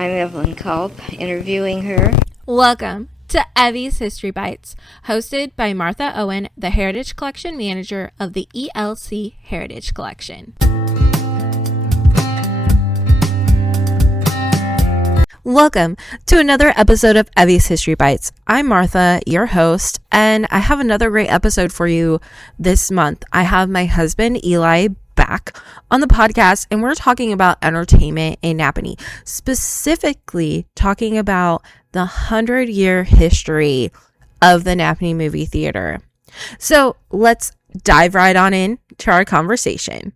I'm Evelyn Culp, interviewing her. Welcome to Evie's History Bites, hosted by Martha Owen, the Heritage Collection Manager of the ELC Heritage Collection. Welcome to another episode of Evie's History Bites. I'm Martha, your host, and I have another great episode for you this month. I have my husband, Eli, back on the podcast, and we're talking about entertainment in Nappanee, specifically talking about the 100-year history of the Nappanee movie theater. So let's dive right on in to our conversation.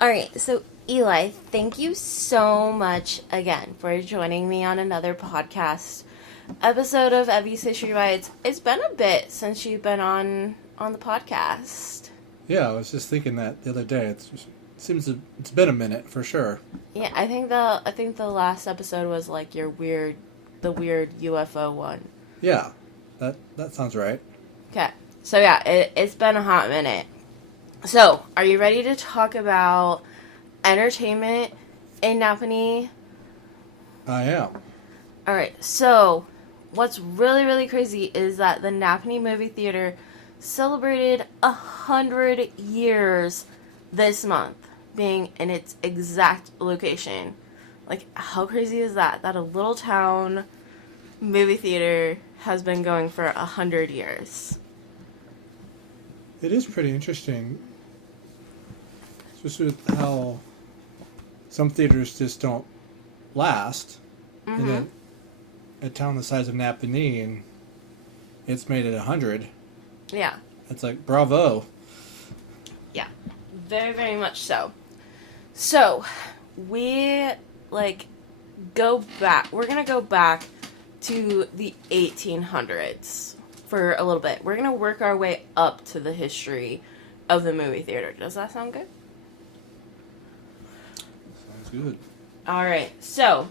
Alright, so Eli, thank you so much again for joining me on another podcast episode of Evie's History Bites. It's been a bit since you've been on the podcast. Yeah, I was just thinking that the other day. It's been a minute for sure. Yeah, I think the last episode was like the weird UFO one. Yeah, that sounds right. Okay, so yeah, it's been a hot minute. So, are you ready to talk about entertainment in Nappanee? I am. Alright, so what's really, really crazy is that the Nappanee Movie Theater celebrated 100 years this month, being in its exact location. Like, how crazy is that? That a little town movie theater has been going for 100 years. It is pretty interesting, especially with how some theaters just don't last. Mm-hmm. And then a town the size of Nappanee, and it's made it 100. Yeah. It's like, bravo. Yeah. Very, very much so. So, we, go back. We're going to go back to the 1800s for a little bit. We're going to work our way up to the history of the movie theater. Does that sound good? Sounds good. All right. So,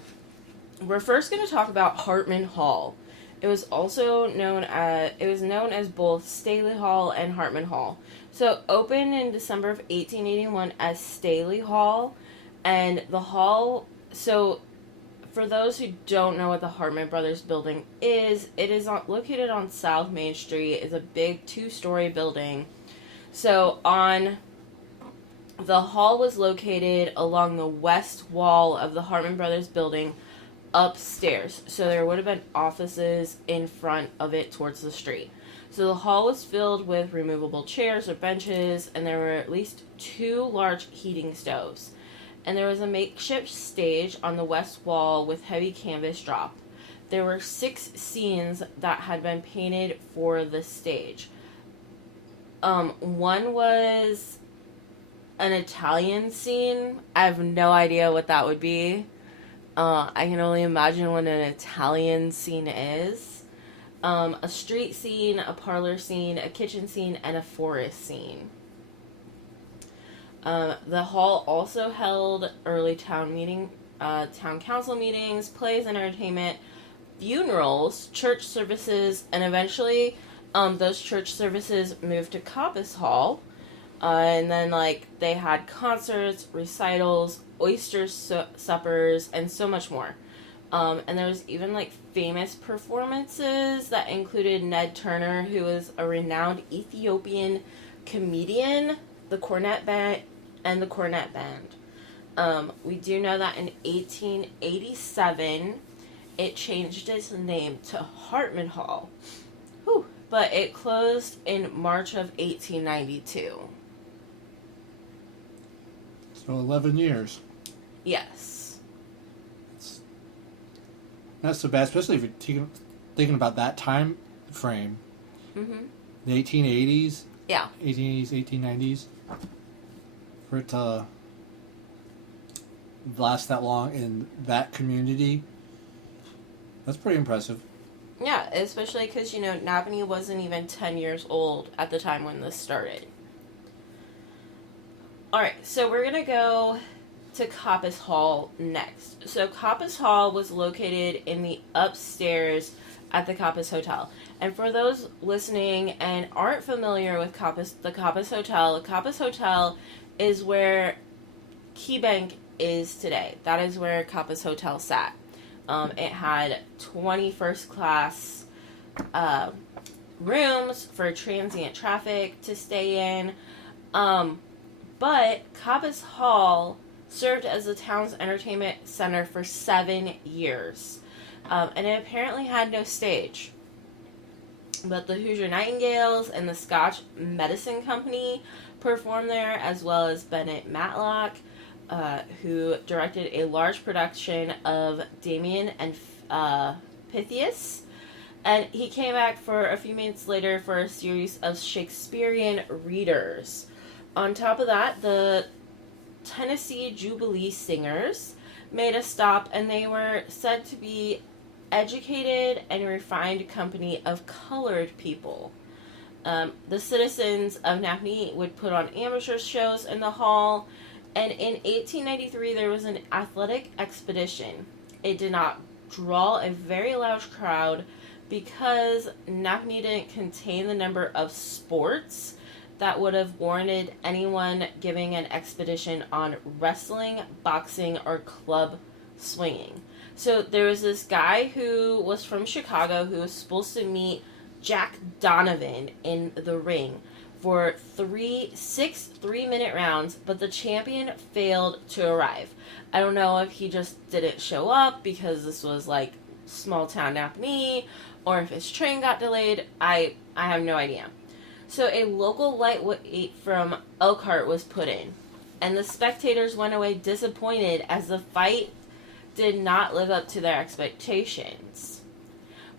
we're first going to talk about Hartman Hall. It was known as both Staley Hall and Hartman Hall. So, opened in December of 1881 as Staley Hall, and the hall, so for those who don't know what the Hartman Brothers building is, it is located on South Main Street. It's a big 2-story building. So the hall was located along the west wall of the Hartman Brothers building upstairs. So there would have been offices in front of it towards the street. So the hall was filled with removable chairs or benches, and there were at least 2 large heating stoves. And there was a makeshift stage on the west wall with heavy canvas drop. There were 6 scenes that had been painted for the stage. One was an Italian scene. I have no idea what that would be. I can only imagine what an Italian scene is. A street scene, a parlor scene, a kitchen scene, and a forest scene. The hall also held early town council meetings, plays and entertainment, funerals, church services, and eventually those church services moved to Coppice Hall. And then, like, they had concerts, recitals, suppers, and so much more. And there was even, like, famous performances that included Ned Turner, who was a renowned Ethiopian comedian, the cornet band, and the cornet band. We do know that in 1887, it changed its name to Hartman Hall. Whew. But it closed in March of 1892. So 11 years. Yes. It's not so bad, especially if you're thinking about that time frame. Mm-hmm. The 1880s. Yeah. 1880s, 1890s. For it to last that long in that community, that's pretty impressive. Yeah, especially because, Nappanee wasn't even 10 years old at the time when this started. Alright, so we're going to go to Coppice Hall next. So Coppice Hall was located in the upstairs at the Coppice Hotel. And for those listening and aren't familiar with the Coppice Hotel is where KeyBank is today. That is where Coppice Hotel sat. It had 21st class rooms for transient traffic to stay in. But Coppice Hall served as the town's entertainment center for 7 years. And it apparently had no stage. But the Hoosier Nightingales and the Scotch Medicine Company performed there, as well as Bennett Matlock, who directed a large production of Damien and Pythias. And he came back for a few minutes later for a series of Shakespearean readers. On top of that, the Tennessee Jubilee Singers made a stop, and they were said to be educated and refined company of colored people. The citizens of Nappanee would put on amateur shows in the hall, and in 1893 there was an athletic expedition. It did not draw a very large crowd because Nappanee didn't contain the number of sports that would have warranted anyone giving an expedition on wrestling, boxing, or club swinging. So there was this guy who was from Chicago who was supposed to meet Jack Donovan in the ring for 6 3-minute rounds, but the champion failed to arrive. I don't know if he just didn't show up because this was like small town Nappanee, or if his train got delayed. I have no idea. So a local lightweight from Elkhart was put in, and the spectators went away disappointed as the fight did not live up to their expectations.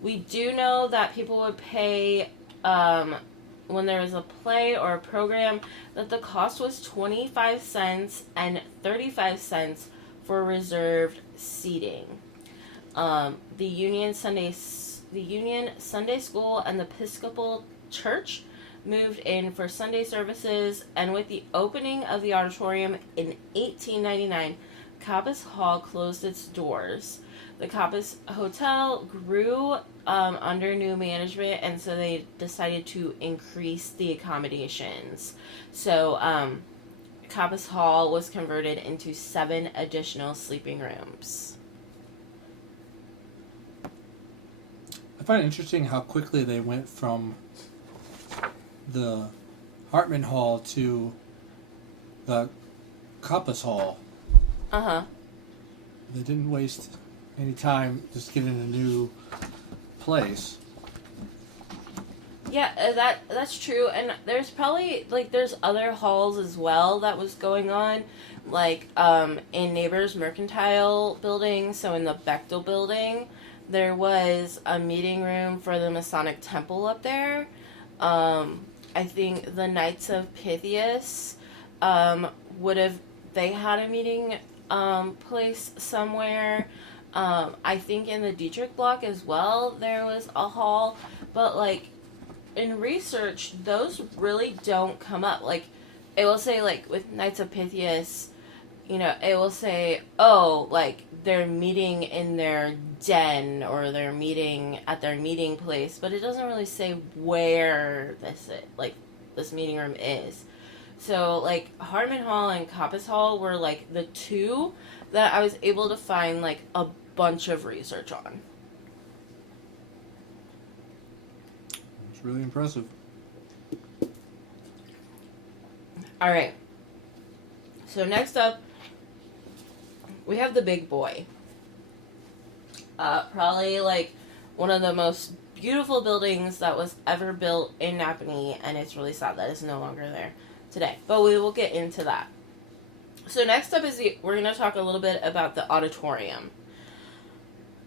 We do know that people would pay, when there was a play or a program, that the cost was 25 cents and 35 cents for reserved seating. The Union Sunday School and the Episcopal Church moved in for Sunday services, and with the opening of the auditorium in 1899, Coppice Hall closed its doors. The Coppice Hotel grew under new management, and so they decided to increase the accommodations. So Coppice Hall was converted into 7 additional sleeping rooms. I find it interesting how quickly they went from the Hartman Hall to the Coppice Hall. Uh-huh. They didn't waste any time just getting a new place. Yeah, that's true. And there's probably, there's other halls as well that was going on. In Neighbors Mercantile Building, so in the Bechtel Building, there was a meeting room for the Masonic Temple up there. I think the Knights of Pythias they had a meeting place somewhere. I think in the Dietrich block as well there was a hall, but in research those really don't come up. It will say with Knights of Pythias, it will say, oh, like, they're meeting in their den or they're meeting at their meeting place, but it doesn't really say where this meeting room is. So, like, Hartman Hall and Coppice Hall were, like, the two that I was able to find, like, a bunch of research on. It's really impressive. Alright. So, next up, we have the big boy. Probably, like, one of the most beautiful buildings that was ever built in Nappanee, and it's really sad that it's no longer there today. But we will get into that. So next up we're going to talk a little bit about the auditorium.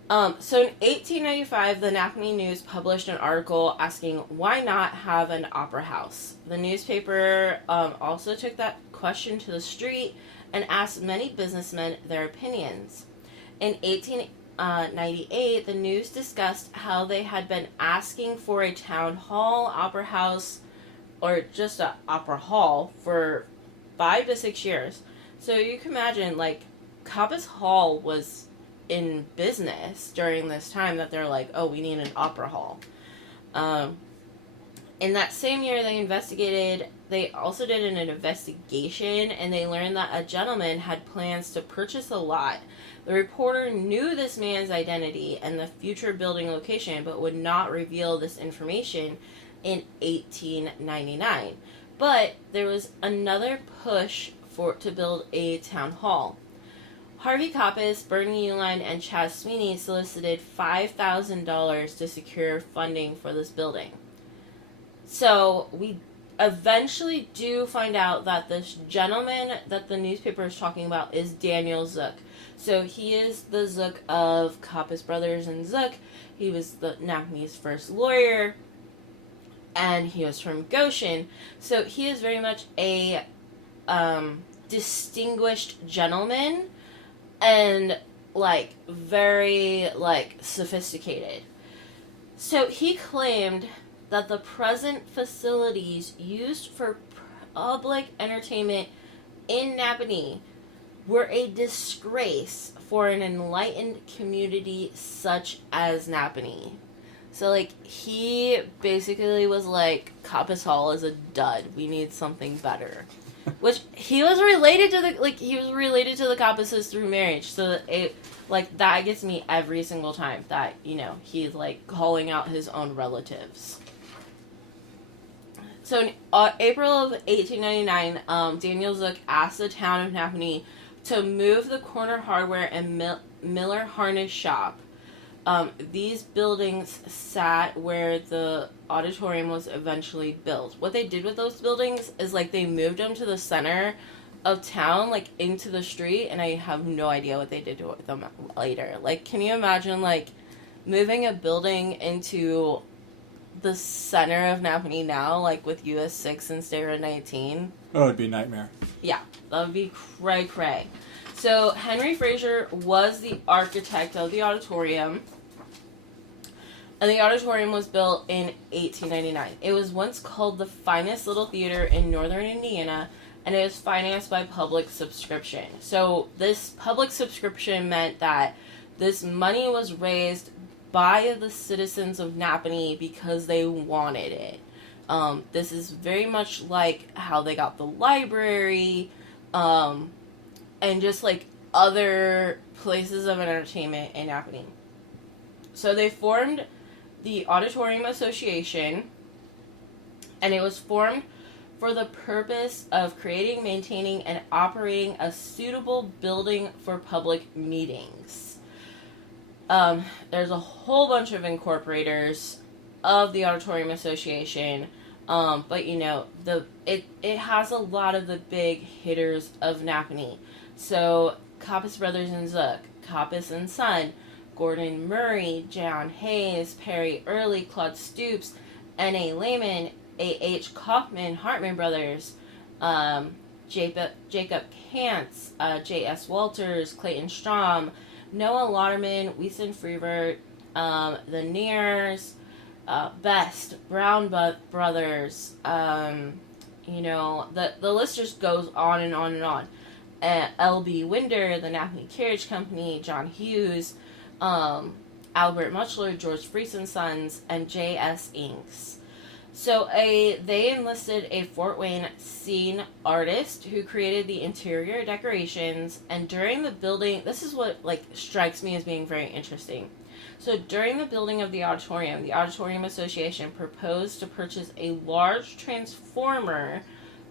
So in 1895, the Nappanee News published an article asking why not have an opera house. The newspaper also took that question to the street and asked many businessmen their opinions. In 1898, the News discussed how they had been asking for a town hall, opera house, or just an opera hall for 5 to 6 years. So you can imagine, like, Coppice Hall was in business during this time that they're like, oh, we need an opera hall. In that same year, they also did an investigation, and they learned that a gentleman had plans to purchase a lot. The reporter knew this man's identity and the future building location, but would not reveal this information in 1899. But there was another push to build a town hall. Harvey Coppice, Bernie Uline, and Chas Sweeney solicited $5,000 to secure funding for this building. So we eventually do find out that this gentleman that the newspaper is talking about is Daniel Zook. So he is the Zook of Coppice Brothers and Zook. He was the Nappanee's first lawyer, and he was from Goshen. So he is very much a distinguished gentleman and, like, very, like, sophisticated. So he claimed that the present facilities used for public entertainment in Nappanee were a disgrace for an enlightened community such as Nappanee. So, like, he basically was like, Coppice Hall is a dud. We need something better. Which, he was related to the Coppices through marriage. So, that gets me every single time that, he's, like, calling out his own relatives. So, in April of 1899, Daniel Zook asked the town of Nappanee to move the corner hardware and Miller harness shop. These buildings sat where the auditorium was eventually built. What they did with those buildings is, like, they moved them to the center of town, like, into the street, and I have no idea what they did to them later. Like, can you imagine, like, moving a building into the center of Nappanee now, like, with US 6 and State Road 19? Oh, it'd be a nightmare. Yeah, that would be cray-cray. So, Henry Fraser was the architect of the auditorium, and the auditorium was built in 1899. It was once called the finest little theater in northern Indiana, and it was financed by public subscription. So, this public subscription meant that this money was raised by the citizens of Nappanee because they wanted it. This is very much like how they got the library, and just, like, other places of entertainment in Nappanee. So they formed the Auditorium Association, and it was formed for the purpose of creating, maintaining, and operating a suitable building for public meetings. There's a whole bunch of incorporators of the Auditorium Association, but it has a lot of the big hitters of Nappanee. So, Coppice Brothers and Zook, Coppice and Son, Gordon Murray, John Hayes, Perry Early, Claude Stoops, N.A. Lehman, A.H. Kaufman, Hartman Brothers, Jacob Kantz, J.S. Walters, Clayton Strom, Noah Lauderman, Wieston Freevert, the Nears, Best, Brown Brothers, the list just goes on and on and on. L.B. Winder, the Nappanee Carriage Company, John Hughes, Albert Muchler, George Freeson's Sons, and J.S. Inks. So they enlisted a Fort Wayne scene artist who created the interior decorations, and during the building, this is what strikes me as being very interesting. So during the building of the Auditorium Association proposed to purchase a large transformer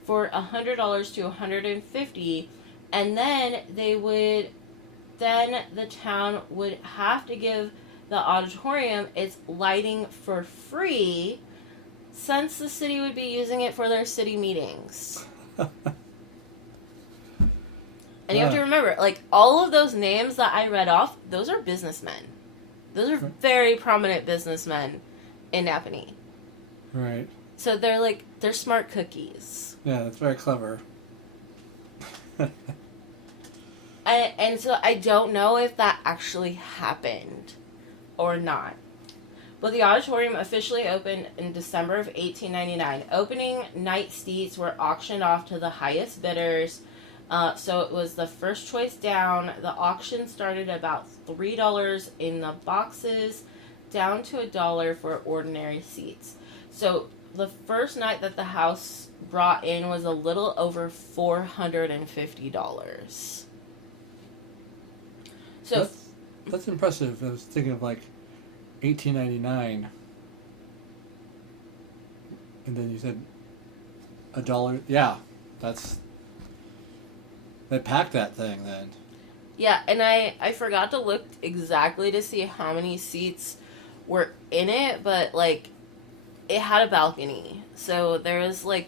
for $100 to $150, and then the town would have to give the auditorium its lighting for free, since the city would be using it for their city meetings. And you have to remember, all of those names that I read off, those are businessmen. Those are very prominent businessmen in Nappanee. Right. So they're smart cookies. Yeah, that's very clever. And so I don't know if that actually happened or not. But the auditorium officially opened in December of 1899. Opening night seats were auctioned off to the highest bidders. So it was the first choice down. The auction started about $3 in the boxes, down to $1 for ordinary seats. So the first night that the house brought in was a little over $450. So that's impressive. I was thinking of 1899, and then you said $1. Yeah, they packed that thing then. yeah, and I forgot to look exactly to see how many seats were in it, but it had a balcony, so there was there's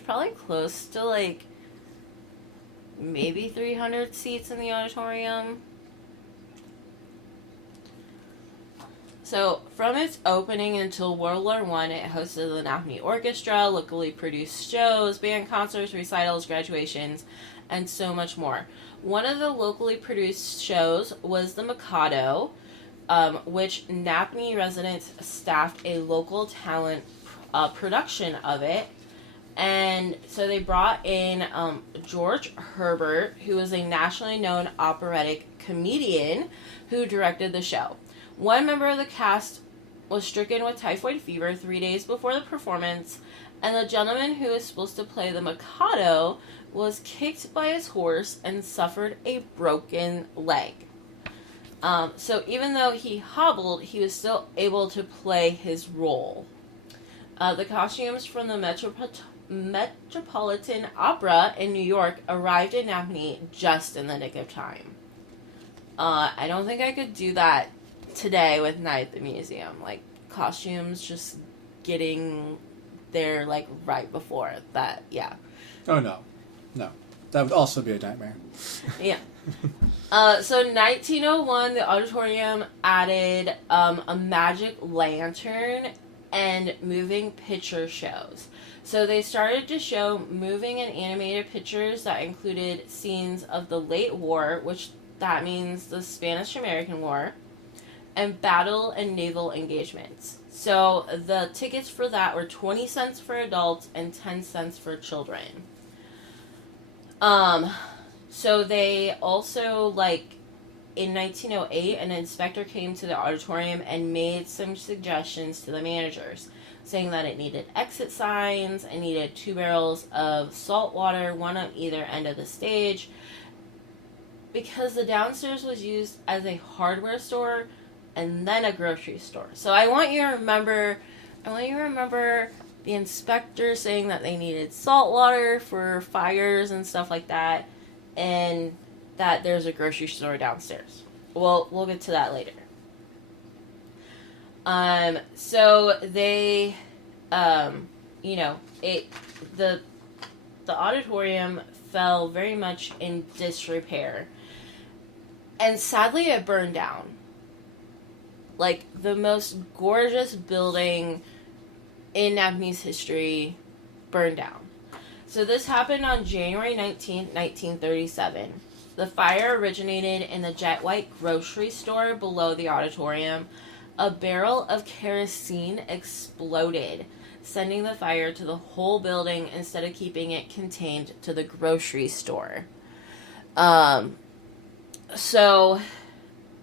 probably close to maybe 300 seats in the auditorium. So, from its opening until World War I, it hosted the Nappanee Orchestra, locally produced shows, band concerts, recitals, graduations, and so much more. One of the locally produced shows was the Mikado, which Nappanee residents staffed a local talent production of it. And so they brought in George Herbert, who was a nationally known operatic comedian who directed the show. One member of the cast was stricken with typhoid fever 3 days before the performance, and the gentleman who was supposed to play the Mikado was kicked by his horse and suffered a broken leg. So even though he hobbled, he was still able to play his role. The costumes from the Metropolitan Opera in New York arrived in Nappanee just in the nick of time. I don't think I could do that today with Night at the Museum. Costumes just getting there right before that. Yeah. Oh no, that would also be a nightmare. Yeah. So 1901, the auditorium added a magic lantern and moving picture shows. So they started to show moving and animated pictures that included scenes of the late war, which that means the Spanish-American War, and battle and naval engagements. So the tickets for that were 20 cents for adults and 10 cents for children. So they also, in 1908, an inspector came to the auditorium and made some suggestions to the managers, saying that it needed exit signs, it needed 2 barrels of salt water, one on either end of the stage, because the downstairs was used as a hardware store and then a grocery store. So I want you to remember the inspector saying that they needed salt water for fires and stuff like that, and that there's a grocery store downstairs. Well, we'll get to that later. So they, the auditorium fell very much in disrepair, and sadly it burned down. The most gorgeous building in Nappanee's history burned down. So this happened on January 19th, 1937. The fire originated in the Jet White grocery store below the auditorium. A barrel of kerosene exploded, sending the fire to the whole building instead of keeping it contained to the grocery store. So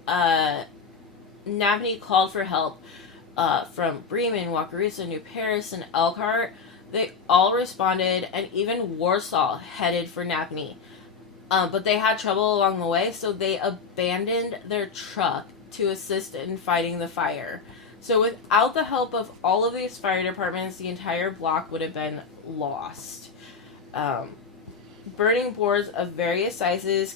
Nappanee called for help from Bremen, Wakarusa, New Paris, and Elkhart. They all responded, and even Warsaw headed for Nappanee. But they had trouble along the way, so they abandoned their truck to assist in fighting the fire. So without the help of all of these fire departments, the entire block would have been lost. Burning boards of various sizes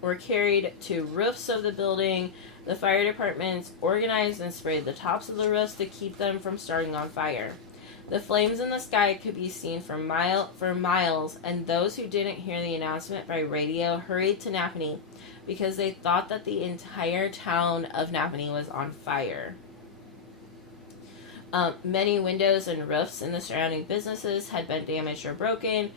were carried to roofs of the building. The fire departments organized and sprayed the tops of the roofs to keep them from starting on fire. The flames in the sky could be seen for miles, and those who didn't hear the announcement by radio hurried to Nappanee because they thought that the entire town of Nappanee was on fire. Many windows and roofs in the surrounding businesses had been damaged or broken,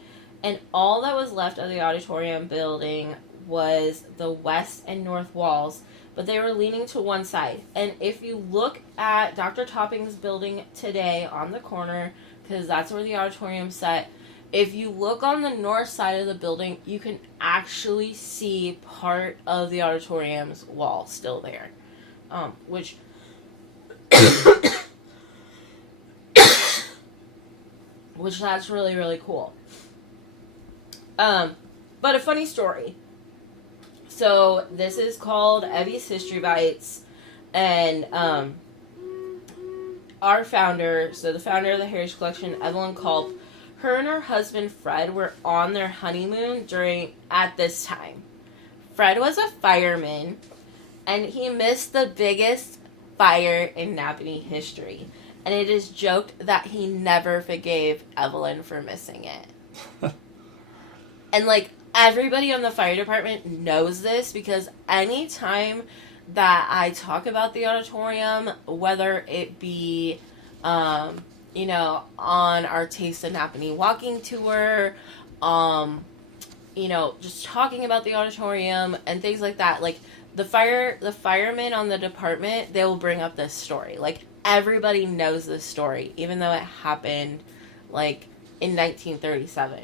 and all that was left of the auditorium building was the west and north walls, but they were leaning to one side. And if you look at Dr. Topping's building today on the corner, because that's where the auditorium's set, if you look on the north side of the building, you can actually see part of the auditorium's wall still there. Which that's really, really cool. But a funny story. So this is called Evie's History Bites, and our founder, so the founder of the Heritage Collection, Evelyn Culp, her and her husband Fred were on their honeymoon at this time. Fred was a fireman, and he missed the biggest fire in Nappanee history. And it is joked that he never forgave Evelyn for missing it. And, like, everybody on the fire department knows this because anytime that I talk about the auditorium, whether it be, on our Taste of Nappanee walking tour, just talking about the auditorium and things like that, like, the firemen on the department, they will bring up this story. Like, everybody knows this story, even though it happened, like, in 1937.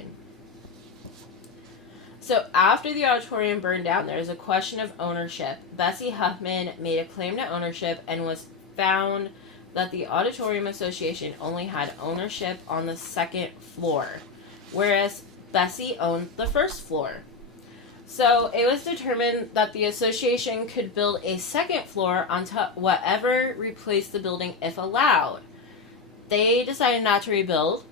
So after the auditorium burned down, there was a question of ownership. Bessie Huffman made a claim to ownership and was found that the Auditorium Association only had ownership on the second floor, whereas Bessie owned the first floor. So it was determined that the association could build a second floor on top whatever replaced the building if allowed. They decided not to rebuild.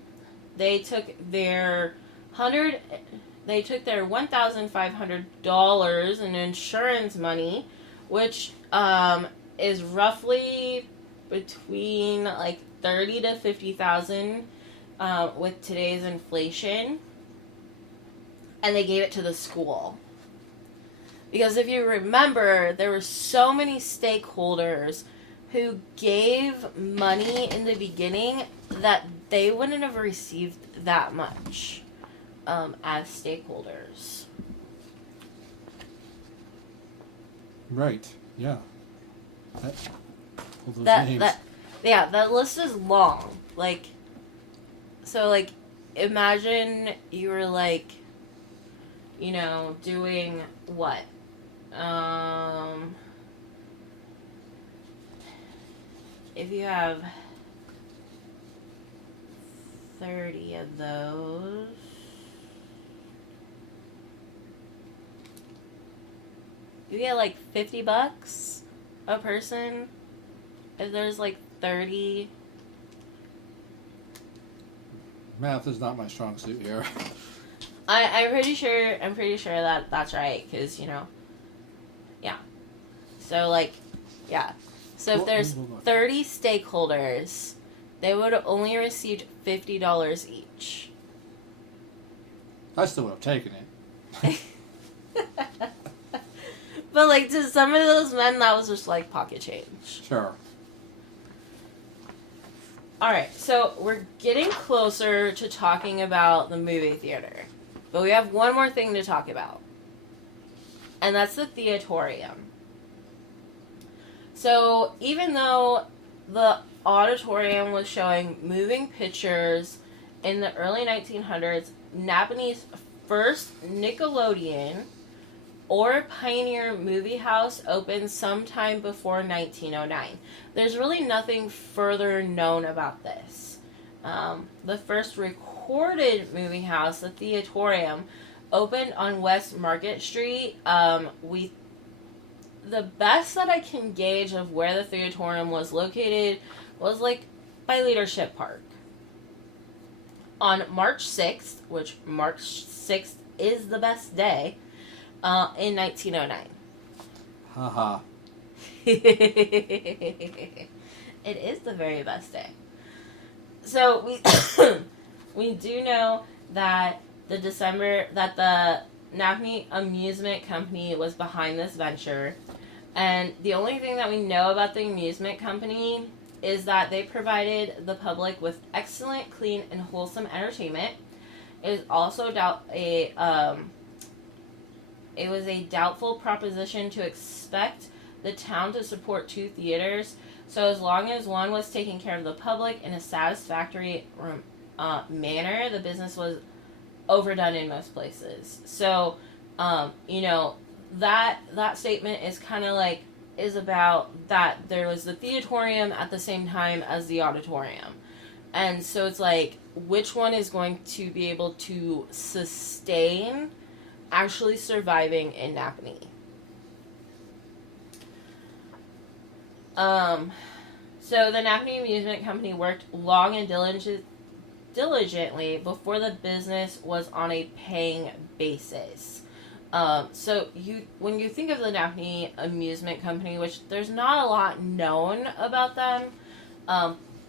They took their $1,500 in insurance money, which is roughly between like $30,000 to $50,000 with today's inflation, and they gave it to the school. Because if you remember, there were so many stakeholders who gave money in the beginning that they wouldn't have received that much as stakeholders. Right. Yeah. That list is long. Like, so, like, imagine you were, like, doing what? If you have 30 of those, you get like $50 a person. If there's like 30. Math is not my strong suit here. I'm pretty sure that that's right, because, yeah. So, like, yeah. So if there's 30 stakeholders, they would have only received $50 each. I still would have taken it. But, like, to some of those men, that was just, like, pocket change. Sure. Alright, so we're getting closer to talking about the movie theater. But we have one more thing to talk about. And that's the theatorium. So, even though the auditorium was showing moving pictures in the early 1900s, Nappanee's first Nickelodeon or Pioneer movie house opened sometime before 1909. There's really nothing further known about this. The first recorded movie house, the Theatorium, opened on West Market Street. The best that I can gauge of where the Theatorium was located was like by Leadership Park. On March 6th, which March 6th is the best day, in 1909. Haha. It is the very best day. So we do know that the Nappanee Amusement Company was behind this venture, and the only thing that we know about the amusement company is that they provided the public with excellent, clean, and wholesome entertainment. It was also it was a doubtful proposition to expect the town to support two theaters, so as long as one was taking care of the public in a satisfactory manner, the business was overdone in most places. So, that statement is kind of like, is about that there was the Theatorium at the same time as the auditorium. And so it's like, which one is going to be able to sustain actually surviving in Nappanee? So the Nappanee Amusement Company worked long and diligently before the business was on a paying basis. So when you think of the Nappanee Amusement Company, which there's not a lot known about them,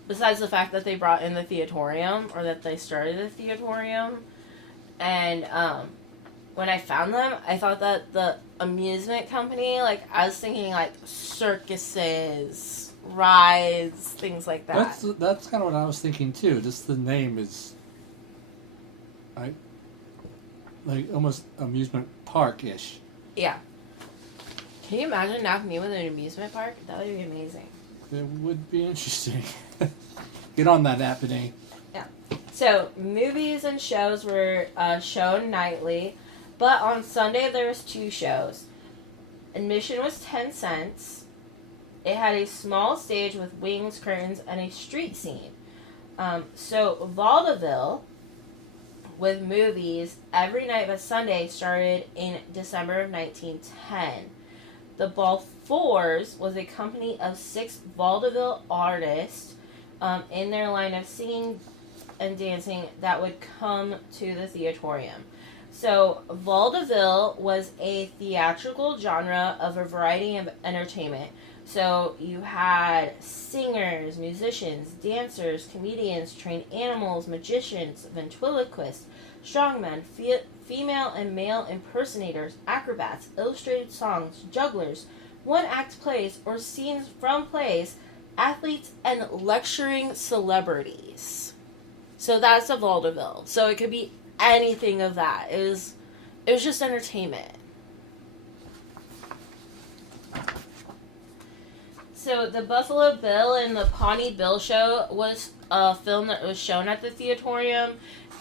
besides the fact that they brought in the Theatorium, or that they started the Theatorium, and when I found them, I thought that the amusement company, like, I was thinking like circuses, rides, things like that. That's kind of what I was thinking too. Just the name is, like almost amusement park-ish. Yeah. Can you imagine Nappanee with an amusement park? That would be amazing. It would be interesting. Get on that, Nappanee. Yeah. So, movies and shows were shown nightly, but on Sunday there was 2 shows. Admission was 10 cents. It had a small stage with wings, curtains, and a street scene. So, Vaudeville, with movies every night but Sunday, started in December of 1910. The Balfours was a company of 6 vaudeville artists in their line of singing and dancing that would come to the Theatorium. So, vaudeville was a theatrical genre of a variety of entertainment. So, you had singers, musicians, dancers, comedians, trained animals, magicians, ventriloquists, strongmen, female and male impersonators, acrobats, illustrated songs, jugglers, one-act plays or scenes from plays, athletes, and lecturing celebrities. So that's a vaudeville. So it could be anything of that. It was just entertainment. So the Buffalo Bill and the Pawnee Bill Show was a film that was shown at the Theatorium.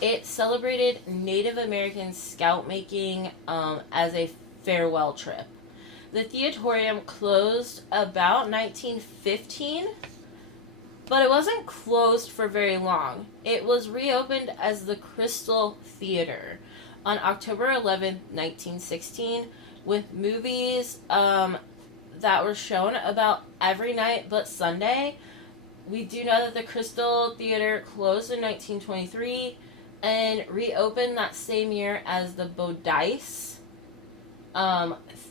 It celebrated Native American scout making as a farewell trip. The Theatorium closed about 1915, but it wasn't closed for very long. It was reopened as the Crystal Theater on October 11th, 1916, with movies that were shown about every night but Sunday. We do know that the Crystal Theater closed in 1923 and reopened that same year as the Bodice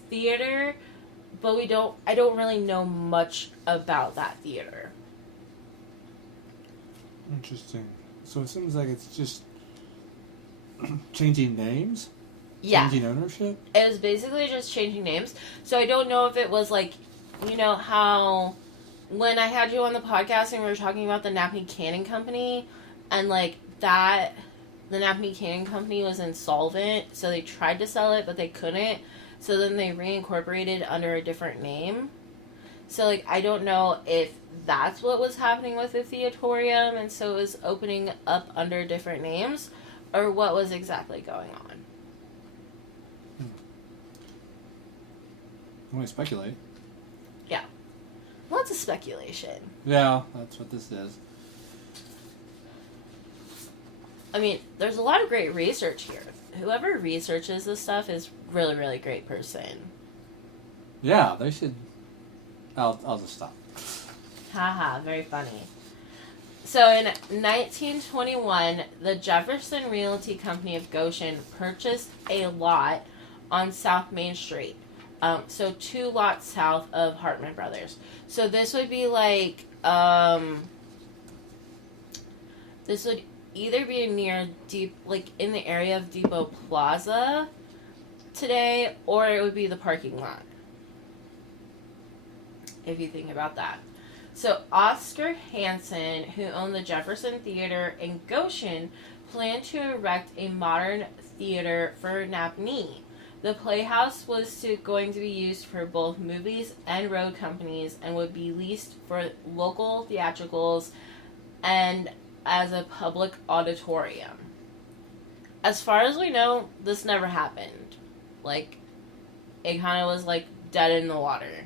Theater, but I don't really know much about that theater. Interesting. So it seems like it's just changing names? Yeah. Changing ownership? It was basically just changing names. So I don't know if it was like, you know how when I had you on the podcast and we were talking about the Nappanee Canning Company, and like that, the Nappanee Canning Company was insolvent, so they tried to sell it, but they couldn't. So then they reincorporated under a different name. So, like, I don't know if that's what was happening with the Theatorium, and so it was opening up under different names, or what was exactly going on. I'm going to speculate. Lots of speculation. Yeah, that's what this is. I mean, there's a lot of great research here. Whoever researches this stuff is really, really great person. Yeah, they should. I'll just stop. Haha, very funny. So in 1921, the Jefferson Realty Company of Goshen purchased a lot on South Main Street. So 2 lots south of Hartman Brothers. So this would be like, this would either be near in the area of Depot Plaza today, or it would be the parking lot. If you think about that. So Oscar Hansen, who owned the Jefferson Theater in Goshen, planned to erect a modern theater for Nappanee. The playhouse was going to be used for both movies and road companies and would be leased for local theatricals and as a public auditorium. As far as we know, this never happened. Like, it kind of was like dead in the water.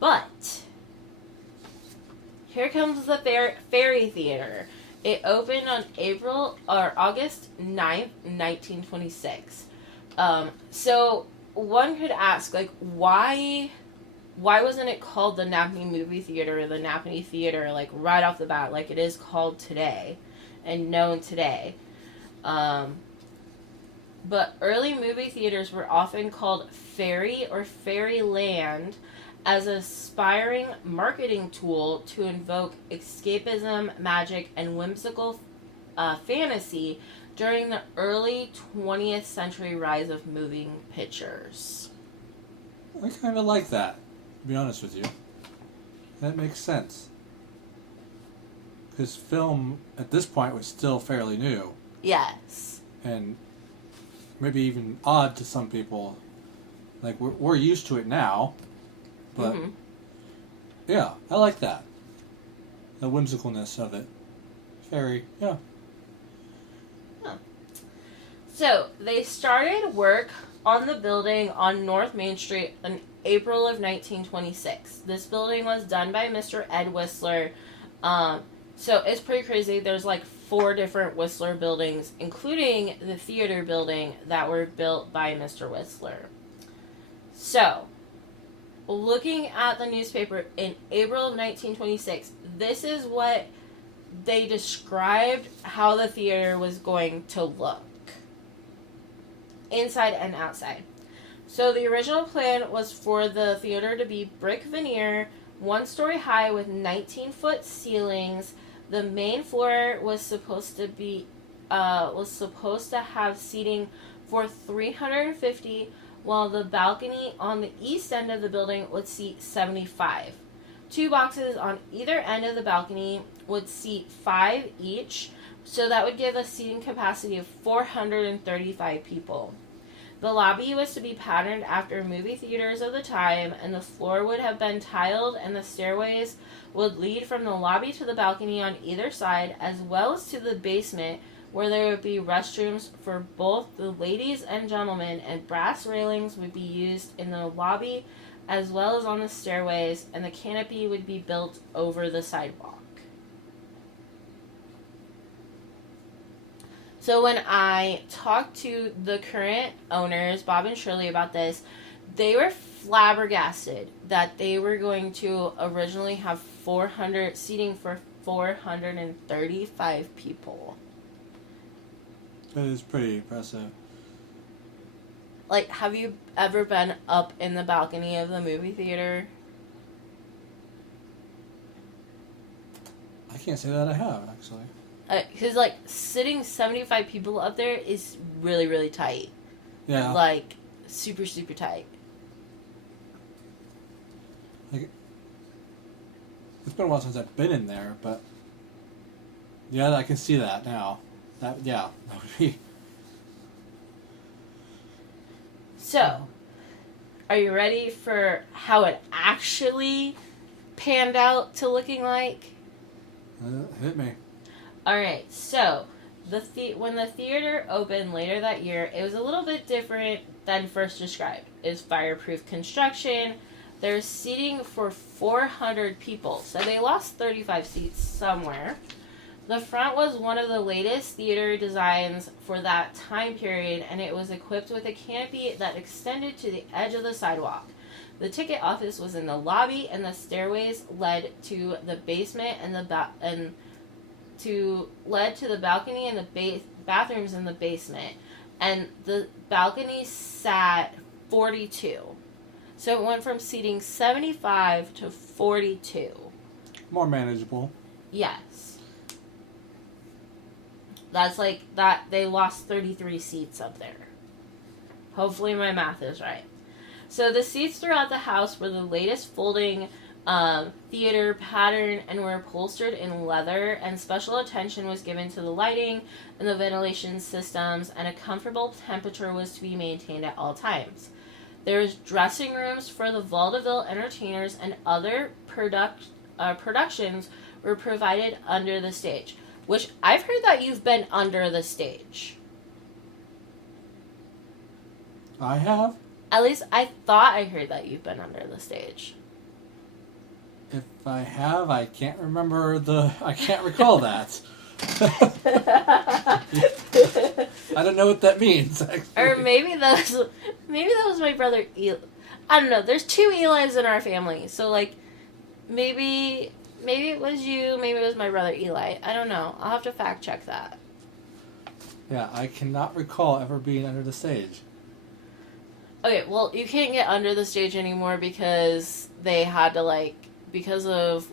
But here comes the Ferry Theater. It opened on August 9th, 1926. So one could ask, like, why wasn't it called the Nappanee Movie Theater or the Nappanee Theater, like, right off the bat, like it is called today and known today? But early movie theaters were often called Ferry or Fairyland as an aspiring marketing tool to invoke escapism, magic, and whimsical fantasy during the early 20th century rise of moving pictures. I kind of like that, to be honest with you. That makes sense. Because film, at this point, was still fairly new. Yes. And maybe even odd to some people. Like, we're used to it now. But, yeah, I like that. The whimsicalness of it. Very, yeah. So, they started work on the building on North Main Street in April of 1926. This building was done by Mr. Ed Whistler. So, it's pretty crazy. There's like 4 different Whistler buildings, including the theater building, that were built by Mr. Whistler. So, looking at the newspaper in April of 1926, this is what they described how the theater was going to look. Inside and outside. So the original plan was for the theater to be brick veneer, 1-story high with 19-foot ceilings. The main floor was supposed to have seating for 350, while the balcony on the east end of the building would seat 75. 2 boxes on either end of the balcony would seat 5 each, so that would give a seating capacity of 435 people. The lobby was to be patterned after movie theaters of the time, and the floor would have been tiled, and the stairways would lead from the lobby to the balcony on either side, as well as to the basement, where there would be restrooms for both the ladies and gentlemen, and brass railings would be used in the lobby as well as on the stairways, and the canopy would be built over the sidewalk. So when I talked to the current owners, Bob and Shirley, about this, they were flabbergasted that they were going to originally have 400 seating for 435 people. That is pretty impressive. Like, have you ever been up in the balcony of the movie theater? I can't say that I have, actually. Because, like, sitting 75 people up there is really, really tight. Yeah. Like, super, super tight. Like, it's been a while since I've been in there, but yeah, I can see that now. That would be. So, Are you ready for how it actually panned out to looking like? Hit me. Alright, so when the theater opened later that year, it was a little bit different than first described. It was fireproof construction. There's seating for 400 people, so they lost 35 seats somewhere. The front was one of the latest theater designs for that time period, and it was equipped with a canopy that extended to the edge of the sidewalk. The ticket office was in the lobby, and the stairways led to the basement and the balcony and the bathrooms in the basement. And the balcony sat 42. So it went from seating 75 to 42. More manageable. Yes. That's like that. They lost 33 seats up there. Hopefully my math is right. So the seats throughout the house were the latest folding theater pattern and were upholstered in leather, and special attention was given to the lighting and the ventilation systems, and a comfortable temperature was to be maintained at all times. There's dressing rooms for the vaudeville entertainers, and other productions were provided under the stage. Which, I've heard that you've been under the stage. I have? At least I thought I heard that you've been under the stage. If I have, I can't recall that. I don't know what that means, actually. Or maybe that was my brother Eli. I don't know. There's 2 Eli's in our family. So, like, maybe it was you, maybe it was my brother Eli. I don't know. I'll have to fact check that. Yeah, I cannot recall ever being under the stage. Okay, well, you can't get under the stage anymore because they had to, because of,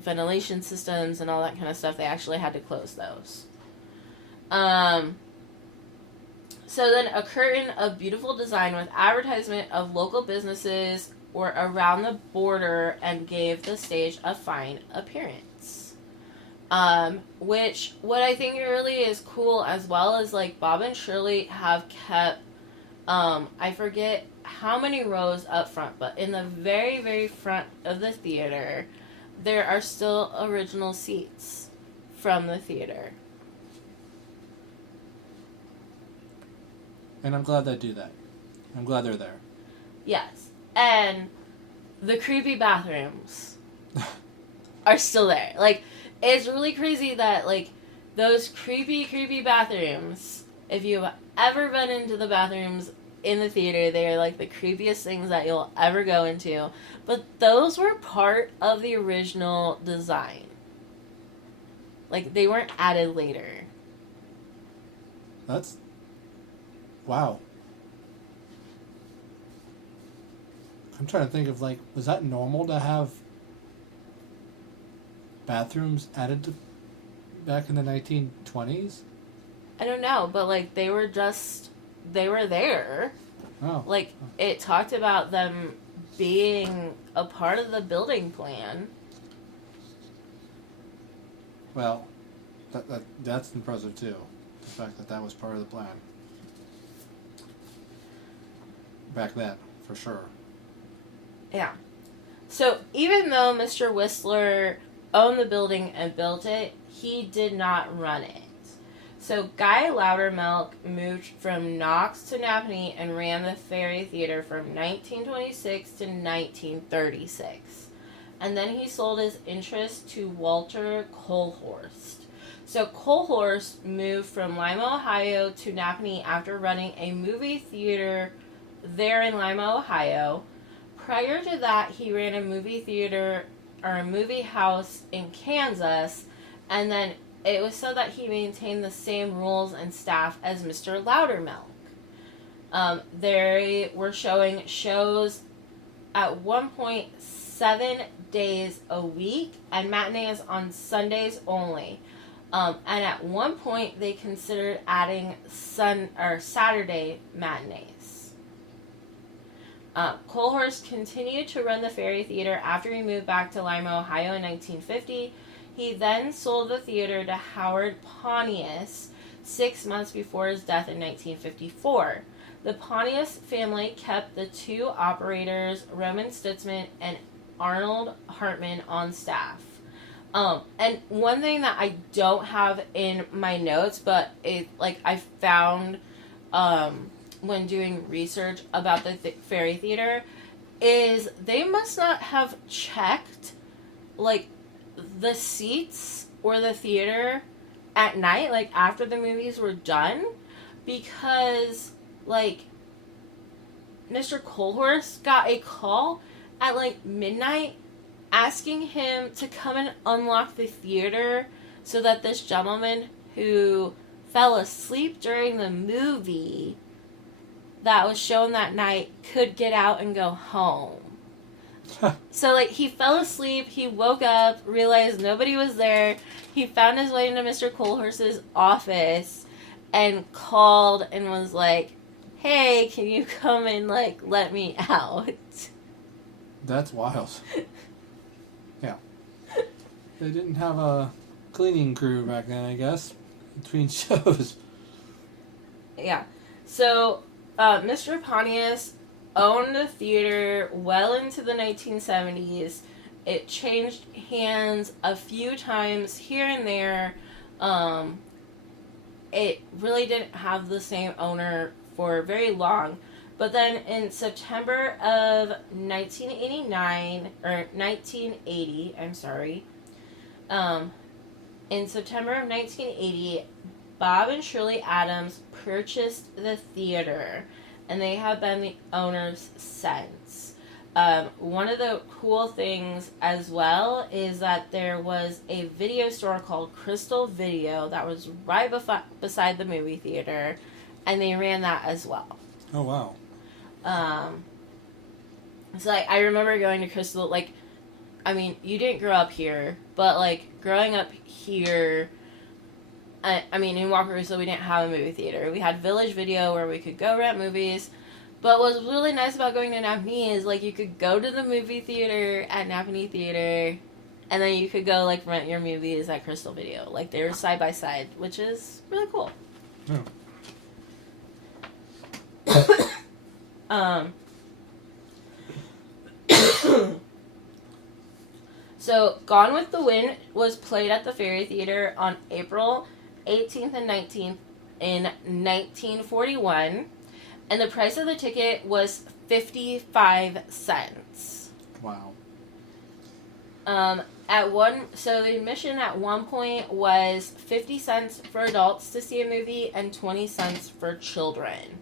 ventilation systems and all that kind of stuff, they actually had to close those. So then a curtain of beautiful design with advertisement of local businesses were around the border and gave the stage a fine appearance. Which, what I think really is cool as well is, Bob and Shirley have kept, I forget how many rows up front, but in the very, very front of the theater, there are still original seats from the theater. And I'm glad they do that. I'm glad they're there. Yes. And the creepy bathrooms are still there. It's really crazy that, those creepy, creepy bathrooms, if you've ever been into the bathrooms in the theater, they're, the creepiest things that you'll ever go into. But those were part of the original design. They weren't added later. That's... Wow. I'm trying to think of, was that normal to have bathrooms added to back in the 1920s? I don't know, but, they were there. Oh. It talked about them being a part of the building plan. Well, that's impressive, too. The fact that was part of the plan. Back then, for sure. Yeah. So, even though Mr. Whistler owned the building and built it, he did not run it. So, Guy Loudermilk moved from Knox to Nappanee and ran the Ferry Theater from 1926 to 1936. And then he sold his interest to Walter Colhorst. So, Colhorst moved from Lima, Ohio to Nappanee after running a movie theater there in Lima, Ohio. Prior to that, he ran a movie theater or a movie house in Kansas, and then it was so that he maintained the same rules and staff as Mr. Loudermilk. They were showing shows at one point 7 days a week, and matinees on Sundays only. And at one point, they considered adding Saturday matinees. Colhorst continued to run the Ferry Theater after he moved back to Lima, Ohio in 1950. He then sold the theater to Howard Pontius 6 months before his death in 1954. The Pontius family kept the two operators, Roman Stutzman and Arnold Hartman, on staff. And one thing that I don't have in my notes, but I found when doing research about the Fairy Theater, is they must not have checked like the seats or the theater at night, like after the movies were done, because like Mr. Colhorse got a call at like midnight asking him to come and unlock the theater so that this gentleman who fell asleep during the movie that was shown that night could get out and go home. So, like, he fell asleep, he woke up, realized nobody was there, he found his way into Mr. Colhorse's office, and called and was like, hey, can you come and, like, let me out? That's wild. Yeah. They didn't have a cleaning crew back then, I guess, between shows. Yeah. So, Mr. Pontius owned the theater well into the 1970s. It changed hands a few times here and there. It really didn't have the same owner for very long. But then in September of 1980, in September of 1980, Bob and Shirley Adams purchased the theater, and they have been the owners since. One of the cool things as well is that there was a video store called Crystal Video that was right beside the movie theater, and they ran that as well. Oh, wow. So, like, I remember going to Crystal, like, I mean, you didn't grow up here, but, like, growing up here, I mean, in Walker, we didn't have a movie theater. We had Village Video where we could go rent movies, but what was really nice about going to Nappanee is, like, you could go to the movie theater at Nappanee Theater, and then you could go, like, rent your movies at Crystal Video. Like, they were side by side, which is really cool. Yeah. So, Gone with the Wind was played at the Fairy Theater on April 18th and 19th in 1941, and the price of the ticket was 55 cents. Wow. So the admission at one point was 50 cents for adults to see a movie and 20 cents for children.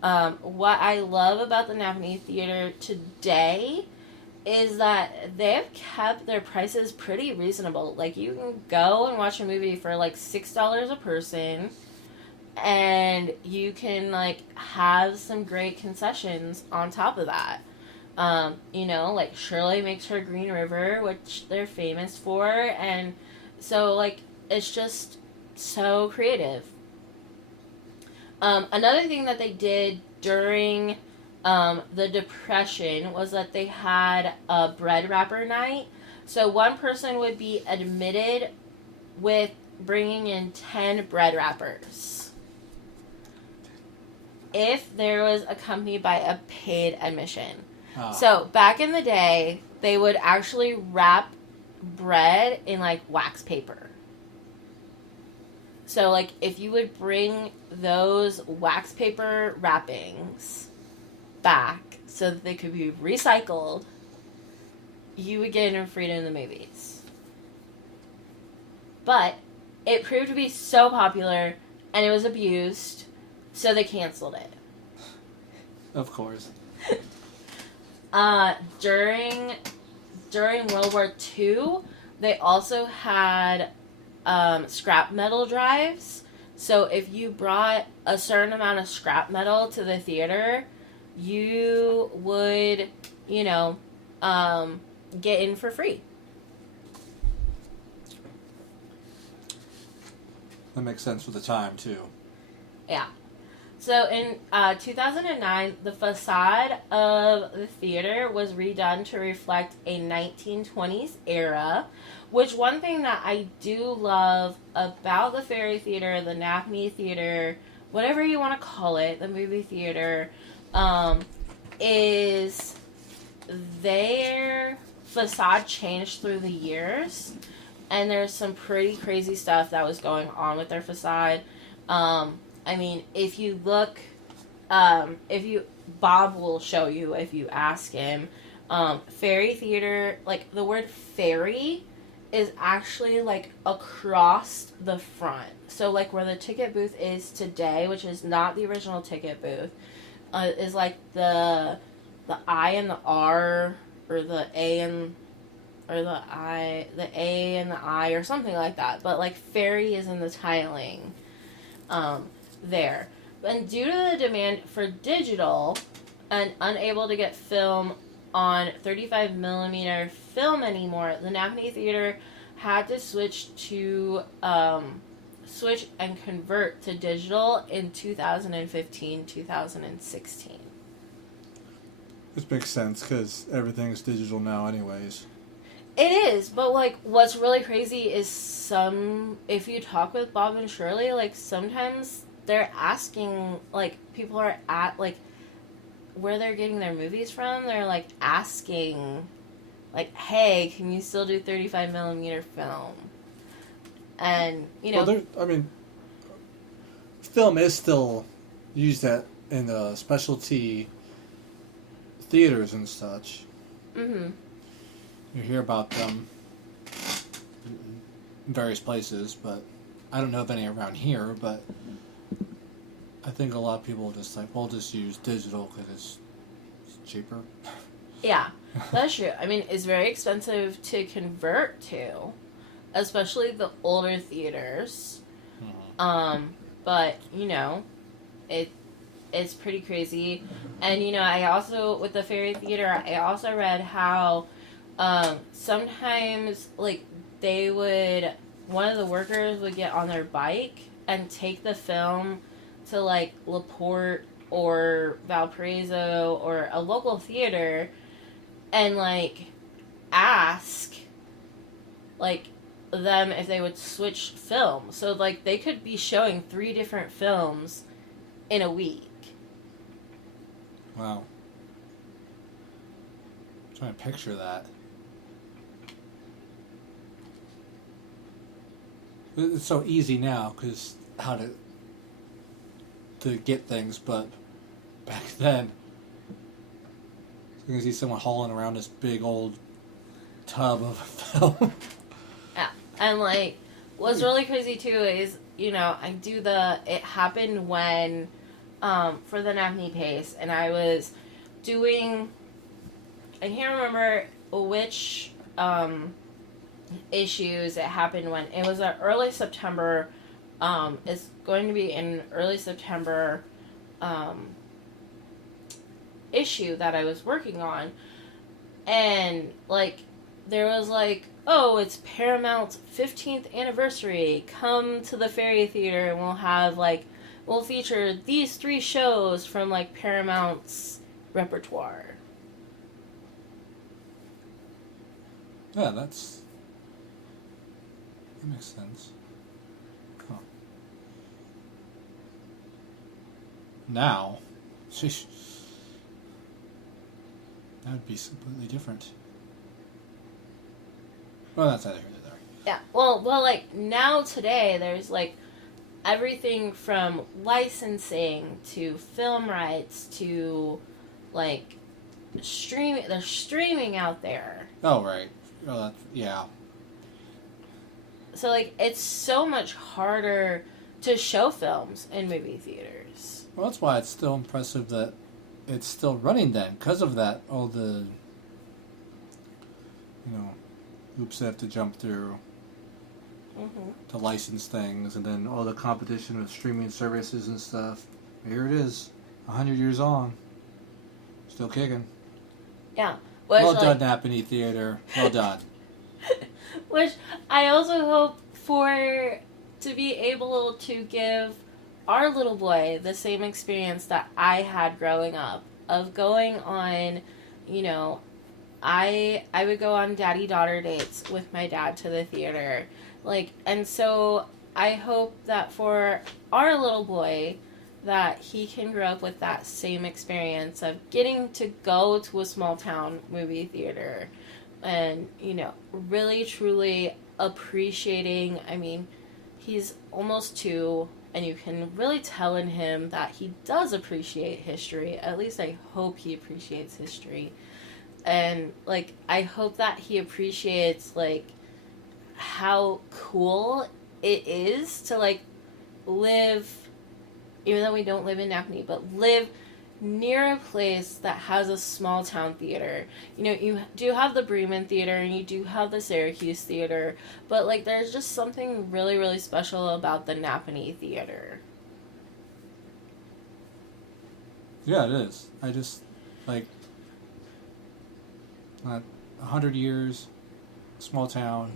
What I love about the Nappanee Theater today is that they've kept their prices pretty reasonable. Like, you can go and watch a movie for, like, $6 a person, and you can, like, have some great concessions on top of that. You know, like, Shirley makes her Green River, which they're famous for, and so, like, it's just so creative. Another thing that they did during the Depression was that they had a bread wrapper night. So one person would be admitted with bringing in 10 bread wrappers if there was accompanied by a paid admission. So back in the day, they would actually wrap bread in, like, wax paper. So, like, if you would bring those wax paper wrappings back so that they could be recycled, you would get in free in the movies. But it proved to be so popular, and it was abused, so they canceled it. Of course. During World War II, they also had scrap metal drives. So if you brought a certain amount of scrap metal to the theater, you would, you know, get in for free. That makes sense for the time, too. Yeah. So in 2009, the facade of the theater was redone to reflect a 1920s era, which one thing that I do love about the Fairy Theater, the Nappanee Theater, whatever you want to call it, the movie theater, is their facade changed through the years, and there's some pretty crazy stuff that was going on with their facade. I mean, if you look, Bob will show you if you ask him. Fairy theater, like the word fairy is actually like across the front. So like where the ticket booth is today, which is not the original ticket booth, is like the I and the R, or the A and the I or something like that. But like fairy is in the tiling there. And due to the demand for digital and unable to get film on 35 millimeter film anymore, the Nappanee Theater had to switch and convert to digital in 2015-2016. This makes sense because everything's digital now, anyways. It is, but like what's really crazy is if you talk with Bob and Shirley, like sometimes they're asking, like people are at like where they're getting their movies from, they're like asking, like, hey, can you still do 35 millimeter film? And well, I mean, film is still used in the specialty theaters and such. Mm-hmm. You hear about them in various places, but I don't know of any around here. But I think a lot of people are just like, we'll just use digital because it's cheaper. Yeah, that's true. I mean, it's very expensive to convert to, especially the older theaters. Mm-hmm. But it's pretty crazy. And I also, with the Fairy Theater, I also read how sometimes like one of the workers would get on their bike and take the film to like LaPorte or Valparaiso or a local theater and like ask like them if they would switch films. So like they could be showing 3 different films in a week. Wow. I'm trying to picture that. It's so easy now because how to get things, but back then, you can see someone hauling around this big old tub of film. Yeah, and like what's really crazy too is it happened when for the Nappanee Pace, and I was doing, I can't remember which issues it happened when. It was early September. It's going to be an early September issue that I was working on, and like there was like, oh, it's Paramount's 15th anniversary, come to the Fairy Theater and we'll feature these 3 shows from like Paramount's repertoire. Yeah, that makes sense. Huh. Now, sheesh, that would be completely different. Well, that's either here or there. Yeah, well, like now today there's like everything from licensing to film rights to like streaming. There's streaming out there. Oh, right. Oh, yeah. So like it's so much harder to show films in movie theaters. Well, that's why it's still impressive that it's still running then, because of that, all the, hoops they have to jump through to license things, and then all the competition with streaming services and stuff. Here it is, 100 years on, still kicking. Yeah. Well done, Nappanee Theater. Well done. Which I also hope to be able to give our little boy the same experience that I had growing up, of going on, I would go on daddy-daughter dates with my dad to the theater. Like, and so I hope that for our little boy, that he can grow up with that same experience of getting to go to a small town movie theater and, you know, really truly appreciating. I mean, he's almost 2, and you can really tell in him that he does appreciate history. At least I hope he appreciates history. And, like, I hope that he appreciates, like, how cool it is to, like, live, even though we don't live in Nappanee, but live near a place that has a small town theater. You know, you do have the Bremen Theater and you do have the Syracuse Theater, but, like, there's just something really, really special about the Nappanee Theater. Yeah, it is. I just, like, 100 years, small town,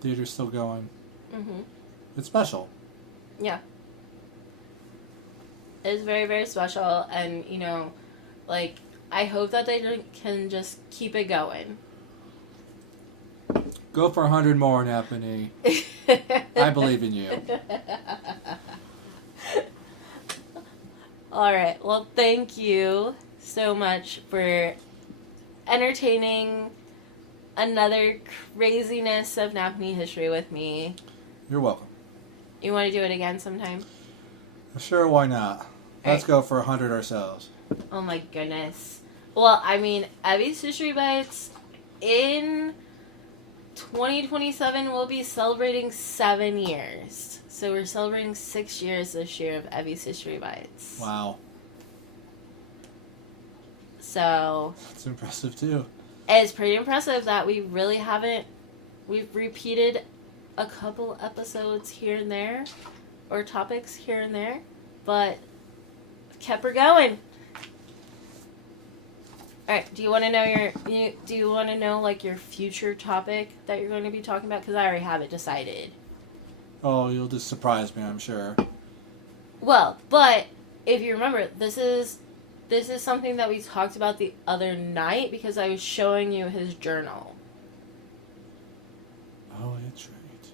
theater's still going. Mm-hmm. It's special. Yeah. It's very, very special, and, you know, like, I hope that they can just keep it going. Go for 100 more, Nappanee. I believe in you. All right. Well, thank you so much for entertaining another craziness of Nappanee history with me. You're welcome. You want to do it again sometime? Sure, why not? Let's Right. go for 100 ourselves. Oh my goodness. Well, I mean, Evie's History Bites in 2027 we'll be celebrating 7 years. So we're celebrating 6 years this year of Evie's History Bites. Wow. So That's impressive, too. it's pretty impressive that we really haven't, we've repeated a couple episodes here and there, or topics here and there, but kept her going. All right, do you want to know like your future topic that you're going to be talking about? Because I already have it decided. Oh, you'll just surprise me, I'm sure. Well, but if you remember, this is something that we talked about the other night because I was showing you his journal. Oh, that's right.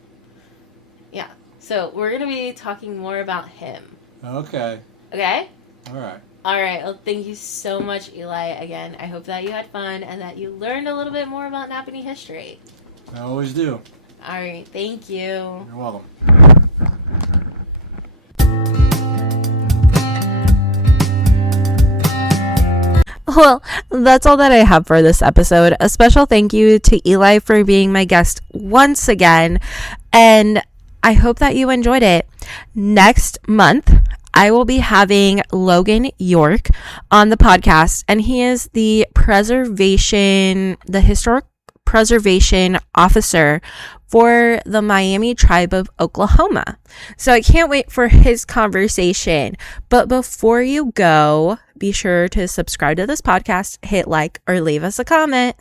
Yeah. So we're going to be talking more about him. Okay. Okay? All right. All right. Well, thank you so much, Eli. Again, I hope that you had fun and that you learned a little bit more about Nappanee history. I always do. All right. Thank you. You're welcome. Well, that's all that I have for this episode. A special thank you to Eli for being my guest once again, and I hope that you enjoyed it. Next month, I will be having Logan York on the podcast, and he is the historic preservation officer for the Miami tribe of Oklahoma. So I can't wait for his conversation. But before you go, be sure to subscribe to this podcast, hit like, or leave us a comment.